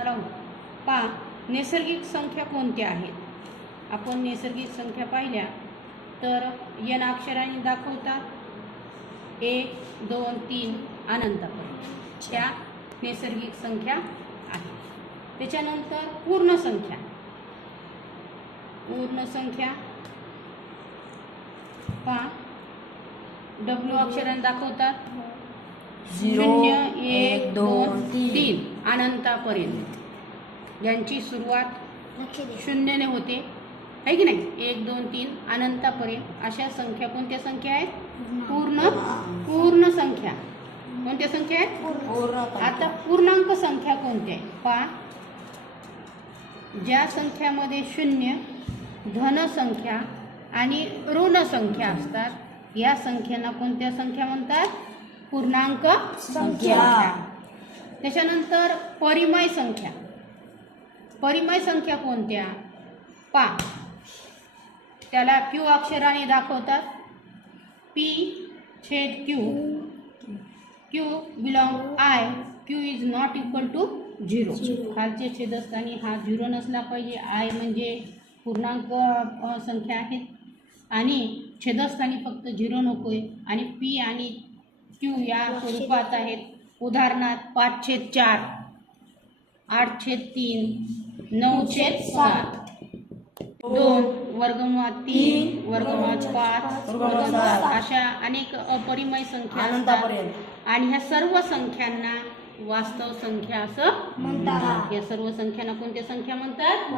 पाहणार आहोत। पहा, नैसर्गिक संख्या कोणत्या आहेत? आपण नैसर्गिक संख्या पाहिल्या तर n अक्षरांनी दाखवतात, 1 2 3 अनंतापर्यंत त्या नैसर्गिक संख्या आहेत। त्याच्यानंतर पूर्ण संख्या, पहा W अक्षरांनी दाखवतात, 0 1 2 3 अनंतापर्यंत यांची सुरुवात 0 ने होते, आहे की नाही? 1 2 3 अनंतापर्यंत अशा संख्या कोणत्या संख्या आहेत? पूर्ण संख्या। कोणत्या संख्या आहेत? आता पूर्णांक संख्या कोणत्या आहेत? पहा, ज्या संख्यामध्ये 0 धन संख्या आणि ऋण संख्या असतात या संख्यांना कोणत्या संख्या म्हणतात? पूर्णांक संख्या। त्याच्यानंतर परिमेय संख्या, परिमेय संख्या कोणत्या? पहा, त्याला Q अक्षराने दाखवतात, P/Q, Q belong I, Q is not equal to 0। खालचे छेदस्थानी हा 0 नसला पाहिजे। I म्हणजे पूर्णांक संख्या आहेत आणि छेदस्थानी फक्त 0 नकोय आणि P आणि Q या स्वरूपात आहेत। उदाहरणार्थ 5/4, 8/3, 9/7, 2 वर्गमुळात 3 वर्गमुळात 5 वर्गमुळात अशा अनेक अपरिमेय संख्या असतात आणि ह्या सर्व संख्यांना वास्तव संख्या असं म्हणतात। या सर्व संख्यांना कोणत्या संख्या म्हणतात?